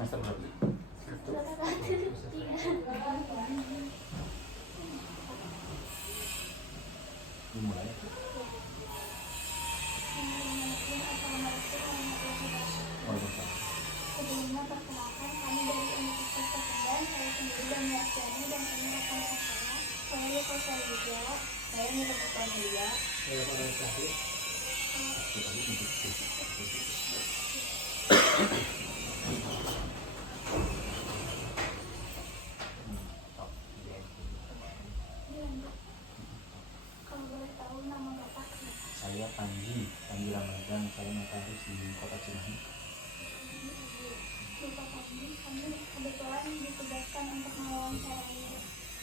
Semester berapa? Dimulai. Sebelumnya perkenalkan, kami dari Universitas Pasundan. Saya sendiri dan Yasyani dan ini rekan-rekan saya. Saya Luka Salija. Saya Nita Purwamulia. Saya pada terakhir. Kalau boleh tahu nama Bapak? Saya Panji Ramadan, saya notaris di Kota Cimahi. Bapak Panji, kami kebetulan ditugaskan untuk mewawancarai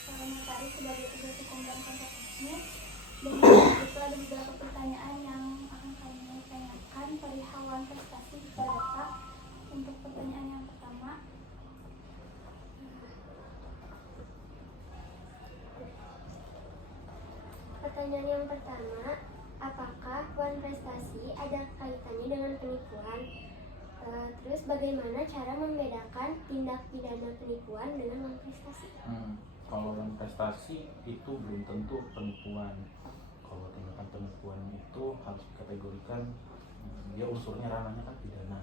seorang notaris sebagai tugas hukum dan kontrak bisnis. Dan itu ada beberapa pertanyaan yang akan kami tanyakan perihal wan prestasi kepada Bapak. Untuk pertanyaan yang pertama, apakah wan prestasi ada kaitannya dengan penipuan? Terus bagaimana cara membedakan tindak pidana penipuan dengan wan prestasi? Kalau wan prestasi itu belum tentu penipuan. Kalau tindakan penipuan itu harus dikategorikan dia unsurnya ranahnya kan pidana,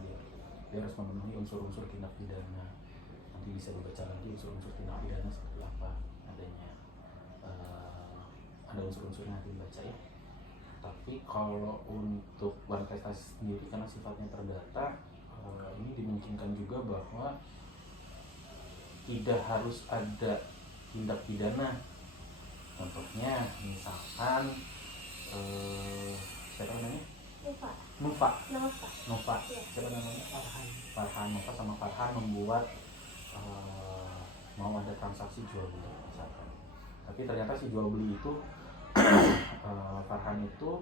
dia harus memenuhi unsur-unsur tindak pidana. Nanti bisa dibaca lagi unsur-unsur tindak pidana seperti apa adanya. Ada unsur-unsurnya nanti dibaca ya. Tapi kalau untuk wan prestasi sendiri karena sifatnya terdata, ini dimungkinkan juga bahwa tidak harus ada tindak pidana. Contohnya misalkan siapa namanya? Nova. Ya. Siapa namanya? Farhan. Nova sama Farhan membuat mau ada transaksi jual beli misalkan. Tapi ternyata si jual beli itu Farhan itu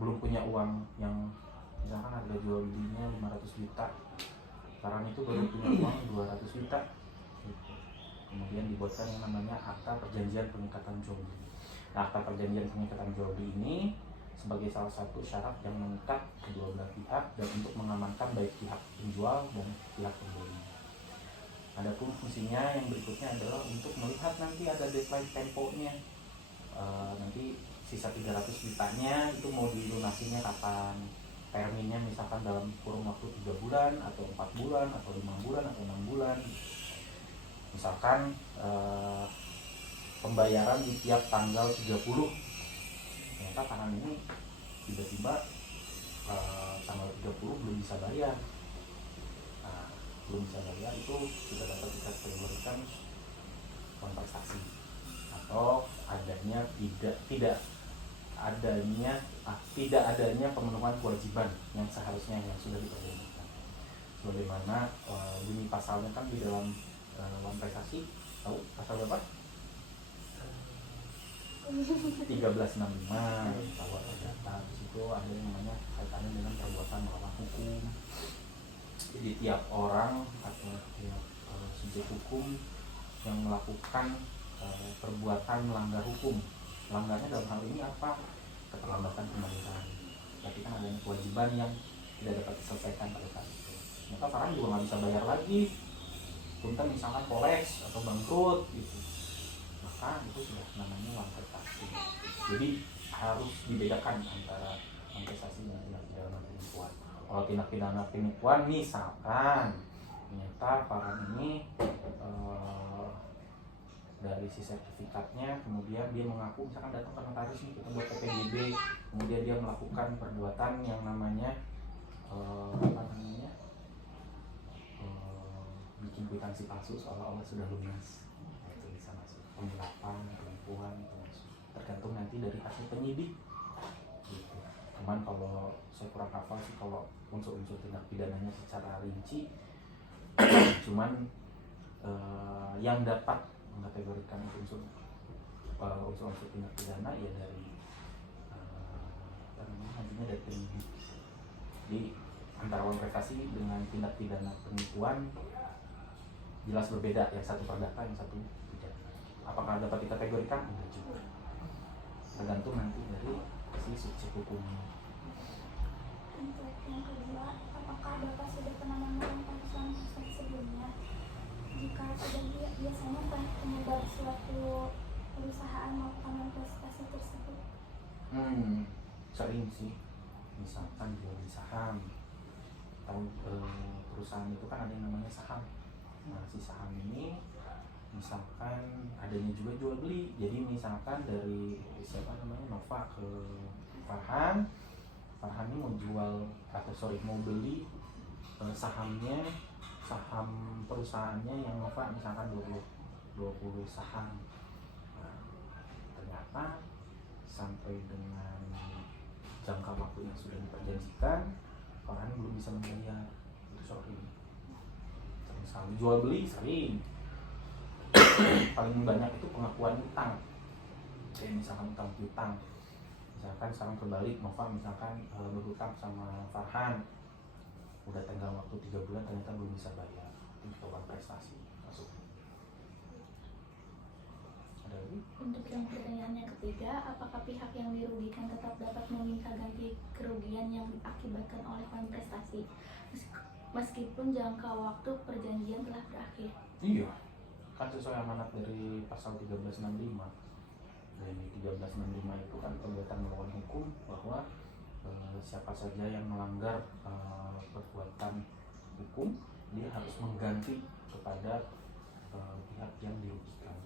belum punya uang yang misalkan harga jual belinya 500 juta. Farhan itu baru punya uang 200 juta. Kemudian dibuatkan yang namanya akta perjanjian pengikatan jual beli. Nah, akta perjanjian pengikatan jual beli ini sebagai salah satu syarat yang mengikat kedua belah pihak dan untuk mengamankan baik pihak penjual dan pihak pembeli. Adapun fungsinya yang berikutnya adalah untuk melihat nanti ada deadline temponya. Nanti sisa 300 jutanya itu mau dilunasinya kapan, terminnya misalkan dalam kurun waktu 3 bulan atau 4 bulan atau 5 bulan atau 6 bulan. Misalkan pembayaran di tiap tanggal 30, ternyata tangan ini tiba-tiba tanggal 30 belum bisa bayar. Nah, belum bisa bayar itu sudah dapat dikategorikan wan prestasi atau adanya tidak adanya pemenuhan kewajiban yang seharusnya yang sudah diperlukan. Sebagaimana bunyi pasalnya kan di dalam wan prestasi, tahu pasal berapa? 1365 bahwa data di situ ada yang namanya kaitannya dengan perbuatan melawan hukum. Jadi tiap orang atau tiap subjek hukum yang melakukan perbuatan melanggar hukum, melanggarnya dalam hal ini apa? Keterlambatan pembayaran. Berarti kan ada kewajiban yang tidak dapat diselesaikan pada saat itu. Maka orang juga nggak bisa bayar lagi. Punten misalkan kolaps atau bangkrut gitu, maka itu sudah namanya wan prestasi. Jadi harus dibedakan antara wan prestasi dan tindak pidana penipuan. Kalau tindak pidana penipuan misalkan ternyata Farhan ini dari si sertifikatnya kemudian dia mengaku misalkan datang ke notaris nih kita buat PPDB, kemudian dia melakukan perbuatan yang namanya bikin kwitansi palsu seolah-olah sudah lunas. Nah, itu bisa masuk penggelapan, penipuan itu masuk. Tergantung nanti dari hasil penyidik. Gitu. Cuman kalau saya kurang hafal sih kalau unsur-unsur tindak pidananya secara rinci. Cuman yang dapat mengkategorikan unsur tindak pidana ya dari nantinya dari penyidik. Jadi antara wan prestasi dengan tindak pidana penipuan jelas berbeda, yang satu perdata, yang satu tidak. Apakah dapat dikategorikan? Enggak juga. Tergantung nanti dari si subjek hukumnya. Untuk yang kedua, apakah Bapak sudah pernah melakukan persoalan sebelumnya? Jika sudah, biasanya penyebab suatu perusahaan melakukan investasi tersebut? Sering sih, misalkan jual beli saham. Tahu perusahaan itu kan ada yang namanya saham. Nah, si saham ini misalkan adanya juga jual beli. Jadi misalkan dari siapa namanya Nova ke Farhan ini mau jual mau beli sahamnya, saham perusahaannya yang Nova misalkan 20 saham. Nah, ternyata sampai dengan jangka waktu yang sudah diperjanjikan, Farhan belum bisa membayar. Itu sorry. Sering jual beli sering. Paling banyak itu pengakuan utang. Kayak misalkan utang piutang. Misalkan sekarang kebalik, Nova misalkan berhutang sama Farhan, udah tenggang waktu 3 bulan ternyata belum bisa bayar. Itu ketahuan prestasi masuk. Ada lagi? Untuk yang pertanyaannya ketiga, apakah pihak yang dirugikan tetap dapat meminta ganti kerugian yang diakibatkan oleh kontestasi meskipun jangka waktu perjanjian telah berakhir? Iya, kan sesuai amanat dari pasal 1365. Dari 1365 itu kan perbuatan melawan hukum, bahwa siapa saja yang melanggar perbuatan hukum, dia harus mengganti kepada pihak yang dirugikan.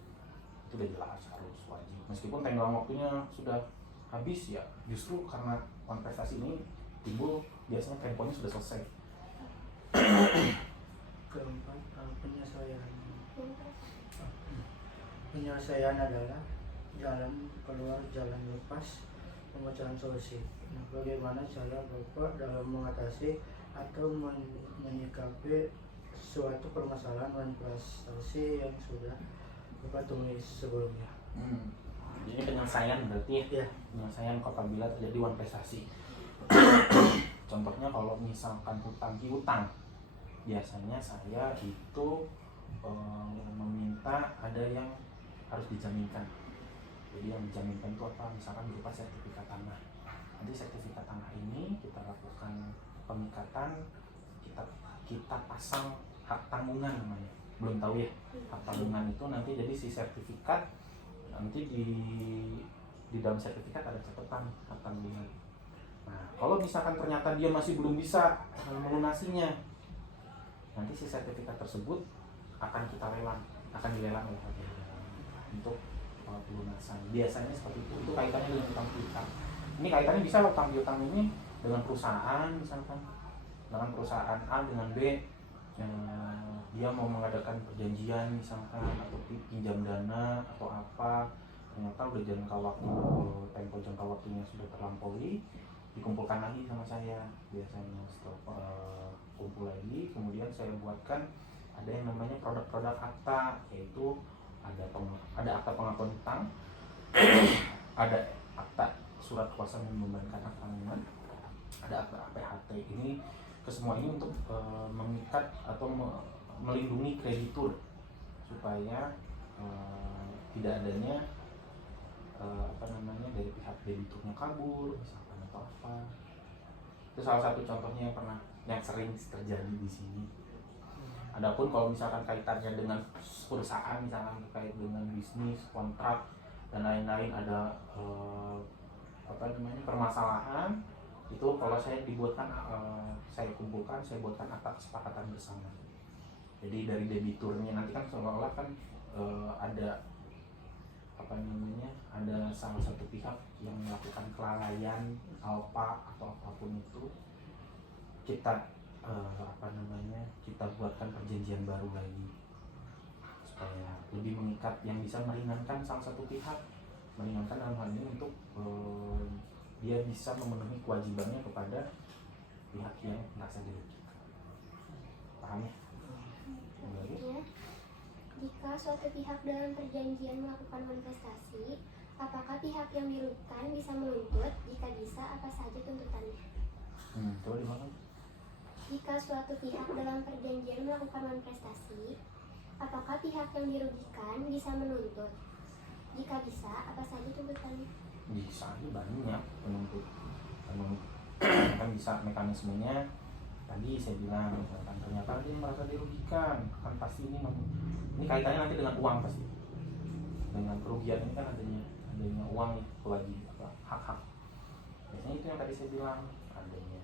Itu udah jelas, harus wajib. Meskipun tenggang waktunya sudah habis, ya justru karena kontestasi ini timbul, biasanya temponya sudah selesai. Keempat, penyelesaian adalah jalan keluar, jalan lepas, pemecahan solusi. Nah, bagaimana cara Bapak dalam mengatasi atau menyikapi suatu permasalahan dan prestasi yang sudah Bapak tulis sebelumnya? Ini penyelesaian berarti ya? Penyelesaian apabila terjadi wan prestasi. Contohnya kalau misalkan hutang piutang, biasanya saya itu meminta ada yang harus dijaminkan. Jadi yang dijaminkan itu apa? Misalkan berupa sertifikat tanah. Nanti sertifikat tanah ini kita lakukan pengikatan, kita pasang hak tanggungan namanya. Belum tahu ya, hak tanggungan itu nanti jadi si sertifikat, nanti di dalam sertifikat ada catatan hak tanggungan. Nah, kalau misalkan ternyata dia masih belum bisa melunasinya, nanti si sertifikat tersebut akan dilelang oleh HTI untuk pelunasan. Biasanya seperti itu kaitannya dengan utang piutang. Ini kaitannya bisa utang piutang ini dengan perusahaan, misalkan dengan perusahaan A dengan B, dia mau mengadakan perjanjian misalkan, atau pinjam dana atau apa, ternyata udah tempo jangka waktunya sudah terlampaui, dikumpulkan lagi sama saya. Biasanya setelah kumpul lagi, kemudian saya buatkan ada yang namanya produk-produk akta, yaitu ada akta pengakuan hutang, ada akta surat kuasa membebankan hak tanggungan, ada akta APHT. Ini kesemua ini untuk mengikat atau melindungi kreditur supaya tidak adanya dari pihak debiturnya kabur misalkan atau apa. Itu salah satu contohnya yang sering terjadi di sini. Adapun kalau misalkan kaitannya dengan perusahaan, misalkan terkait dengan bisnis, kontrak dan lain-lain, ada permasalahan, itu kalau saya saya kumpulkan, saya buatkan akta kesepakatan bersama. Jadi dari debiturnya nanti kan seolah-olah kan ada salah satu pihak yang melakukan kelalaian alpa atau apapun itu, kita kita buatkan perjanjian baru lagi supaya lebih mengikat, yang bisa meringankan salah satu pihak, meringankan dalam hal ini untuk dia bisa memenuhi kewajibannya kepada pihak yang merasa dirugikan. Paham ya? Jika suatu pihak dalam perjanjian melakukan manifestasi, apakah pihak yang dirugikan bisa menuntut? Jika bisa, apa saja tuntutannya? Coba dimakan. Jika suatu pihak dalam perjanjian melakukan manifestasi, apakah pihak yang dirugikan bisa menuntut? Jika bisa, apa saja tuntutannya? Bisa aja banyak penuntut. kan bisa mekanismenya tadi saya bilang, misalkan ternyata dia merasa dirugikan, kan pasti ini kaitannya nanti dengan uang, pasti dengan kerugian ini kan adanya uang, kewajiban, hak-hak. Biasanya itu yang tadi saya bilang, adanya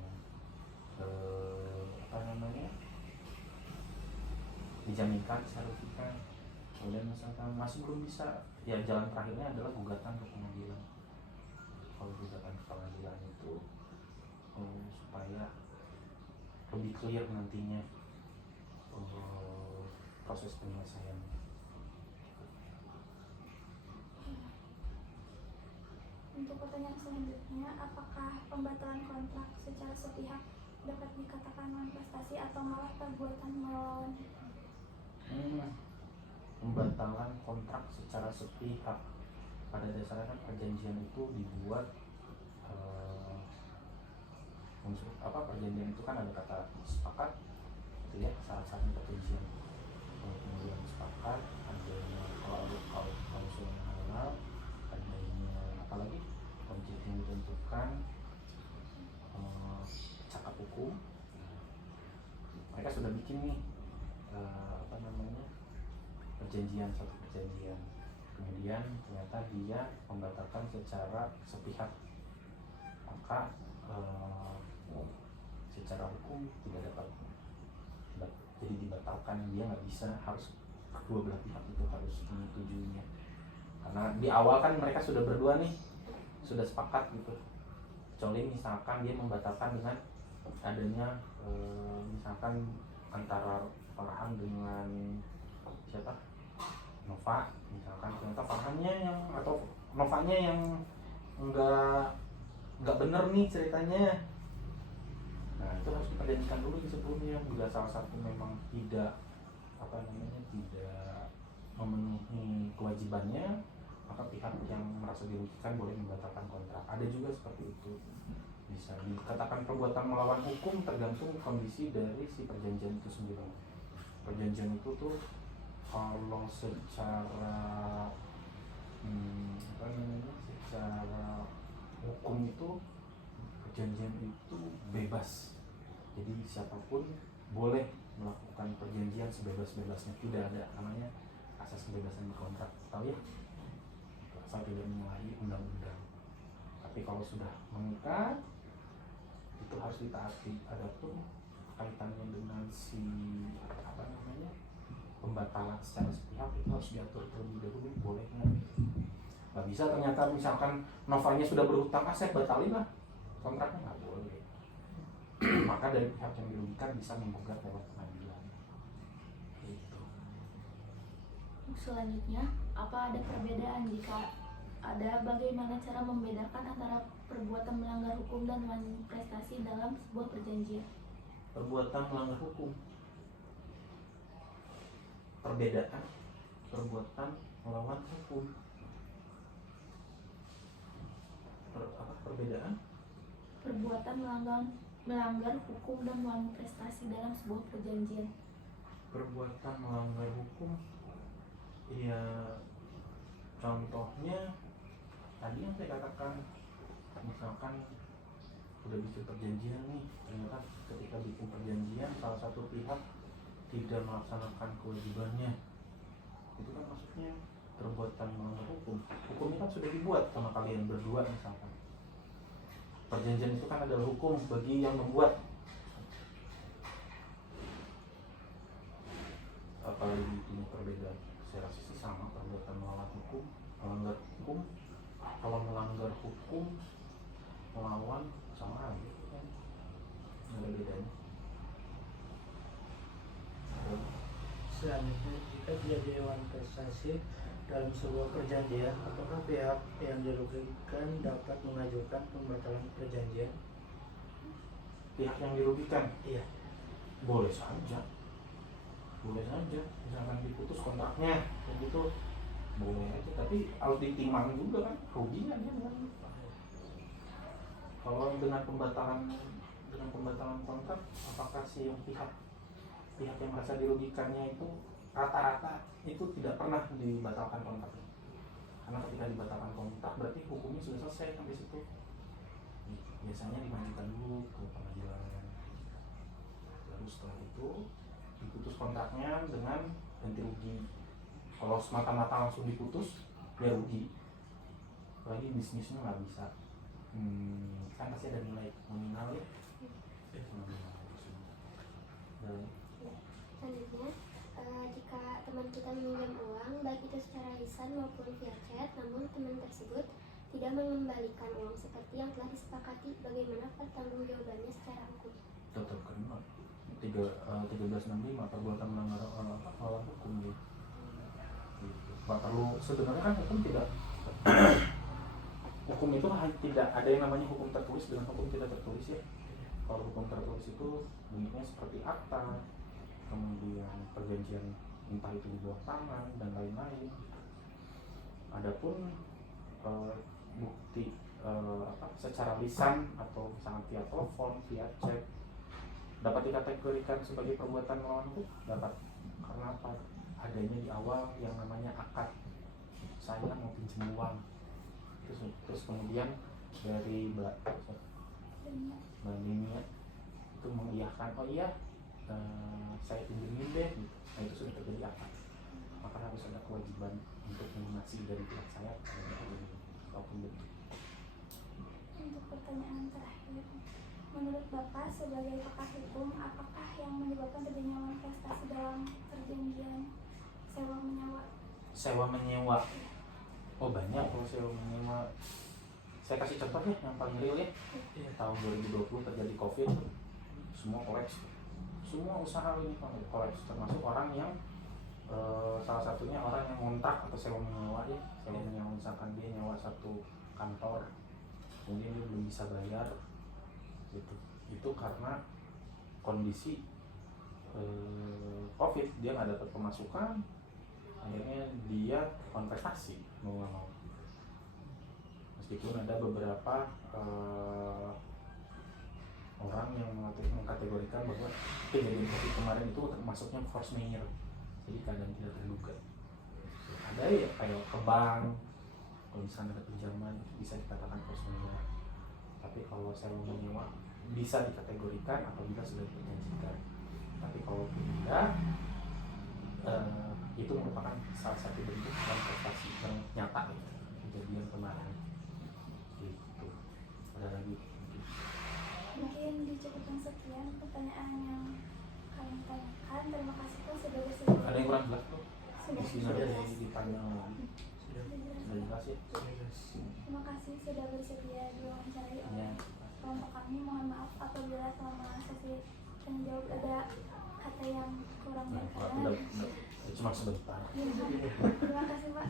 dijaminkan, disertifikat. Kemudian misalkan masih belum bisa, ya jalan terakhirnya adalah gugatan ke pengadilan. Kalau gugatan ke pengadilan itu supaya lebih clear nantinya proses penyelesaian. Untuk pertanyaan selanjutnya, apakah pembatalan kontrak secara sepihak dapat dikatakan non-prestasi atau malah perbuatan melawan? Pembatalan kontrak secara sepihak, pada dasarnya kan perjanjian itu dibuat unsur perjanjian itu kan ada kata sepakat, itu ya syarat-syarat perjanjian. Kemudian sepakat, adanya kalau ada klausul yang halal, adanya apalagi objek yang ditentukan, cakap hukum. Mereka sudah bikin nih satu perjanjian, kemudian ternyata dia membatalkan secara sepihak, maka secara hukum tidak dapat, jadi dibatalkan, dia nggak bisa, harus kedua belah pihak itu harus menyetujuinya, karena di awal kan mereka sudah berdua nih, sudah sepakat gitu. Kecuali misalkan dia membatalkan dengan adanya misalkan antara Farhan dengan siapa, Nova, misalkan ternyata Farhannya yang atau Novanya yang nggak bener nih ceritanya. Nah itu harus diperjanjikan dulu sebelumnya. Bila salah satu memang tidak tidak memenuhi kewajibannya, maka pihak yang merasa dirugikan boleh membatalkan kontrak. Ada juga seperti itu. Bisa dikatakan perbuatan melawan hukum tergantung kondisi dari si perjanjian itu sendiri. Perjanjian itu tuh kalau secara secara hukum itu perjanjian itu bebas, jadi siapapun boleh melakukan perjanjian sebebas-bebasnya, tidak ada namanya asas kebebasan berkontrak, tahu ya, asal tidak menyalahi undang-undang. Tapi kalau sudah mengikat itu harus ditaati. Adapun kaitannya dengan si pembatalan secara sepihak itu harus diatur terlebih dahulu, boleh nggak bisa ternyata misalkan Novanya sudah berhutang, saya batalin lah kontraknya, nggak boleh. Maka dari pihak yang dirugikan bisa menggugat lewat pengadilan. Gitu. Selanjutnya, apa ada perbedaan? Jika ada, bagaimana cara membedakan antara perbuatan melanggar hukum dan manifestasi dalam sebuah perjanjian? Perbuatan melanggar hukum, perbedaan perbuatan melawan hukum. Perbedaan Perbuatan melanggar hukum dan manifestasi dalam sebuah perjanjian. Perbuatan melanggar hukum, ya contohnya tadi yang saya katakan, misalkan udah bikin perjanjian nih, ternyata ketika bikin perjanjian salah satu pihak tidak melaksanakan kewajibannya, itu kan maksudnya perbuatan melanggar hukum. Hukumnya kan sudah dibuat sama kalian berdua misalkan. Perjanjian itu kan adalah hukum bagi yang membuat. Apalagi ini perbedaan, saya rasa sih sama, perbuatan melawan hukum, melanggar hukum. Kalau melanggar hukum, melawan sama aja kan, nggak ada bedanya. Selanjutnya, jika terjadi manifestasi dalam sebuah perjanjian, apakah pihak yang dirugikan dapat mengajukan pembatalan perjanjian? Pihak yang dirugikan? Iya. Boleh saja. Misalkan diputus kontraknya, begitu boleh aja. Tapi harus ditimang juga kan, ruginya dia kan. Kalau dengan pembatalan kontrak, apakah si pihak yang merasa dirugikannya itu rata-rata itu tidak pernah dibatalkan kontraknya? Karena ketika dibatalkan kontrak berarti hukumnya sudah selesai sampai situ. Biasanya dimajukan dulu ke setelah itu diputus kontraknya dengan ganti rugi. Kalau semata-mata langsung diputus ya rugi, apalagi bisnisnya nggak bisa. Kan pasti ada nilai nominal ya. Dan Selanjutnya, jika teman kita meminjam uang, baik itu secara lisan maupun via chat, namun teman tersebut tidak mengembalikan uang seperti yang telah disepakati, bagaimana pertanggungjawabannya secara hukum? tetap kena 1365 perbuatan melanggar hukum gitu. Nggak perlu, sebenarnya kan hukum tidak hukum itu tidak ada yang namanya hukum tertulis dengan hukum tidak tertulis ya. Kalau hukum tertulis itu bunyinya seperti akta, kemudian perjanjian entah itu di bawah tangan dan lain-lain. Adapun bukti secara lisan atau misalnya via telepon, via chat dapat dikategorikan sebagai perbuatan melawan hukum, dapat. Karena apa? Adanya di awal yang namanya akad, saya mau pinjam uang, terus kemudian dari Mbak Nini itu mengiyakan, oh iya saya pinjemin deh gitu. Nah itu sudah terjadi akad, maka harus ada kewajiban untuk melunasi dari pihak saya ataupun bentuk. Untuk pertanyaan terakhir, menurut Bapak sebagai pakar hukum, apakah yang menyebabkan terjadinya manifestasi dalam perjanjian sewa menyewa? Sewa menyewa, oh banyak kalau sewa menyewa. Saya kasih contoh ya yang paling real ya. Tahun 2020 terjadi COVID, semua kolaps, semua usaha ini kolaps, termasuk orang yang salah satunya orang yang ngontrak atau sewa menyewa ya. Sewa menyewa, misalkan dia nyewa satu kantor, kemudian dia belum bisa bayar gitu. Itu karena kondisi COVID, dia nggak dapat pemasukan, akhirnya dia kontestasi mau nggak mau. Meskipun ada beberapa orang yang mengkategorikan bahwa kejadian COVID kemarin itu termasuknya force majeure, jadi keadaan tidak terduga. Ada ya kayak ke bank, kalau misalnya ada pinjaman bisa dikatakan force majeure. Tapi kalau sewa menyewa bisa dikategorikan apabila sudah diperjanjikan. Tapi kalau tidak, itu merupakan salah satu bentuk kontestasi yang nyata gitu, kejadian kemarin. Gitu. Ada lagi? Mungkin dicukupkan sekian pertanyaan yang kami tanyakan. Terima kasih Pak sudah bersedia. Ada yang kurang jelas tuh? Sudah Ada jelas. yang ditanya lagi. Sudah jelas ya? Terima kasih sudah bersedia diwawancarai oleh Ya. kelompok kami. Mohon maaf apabila selama sesi tanya jawab ada kata yang kurang Nah, berkenan. cuma sebentar. Terima kasih Pak.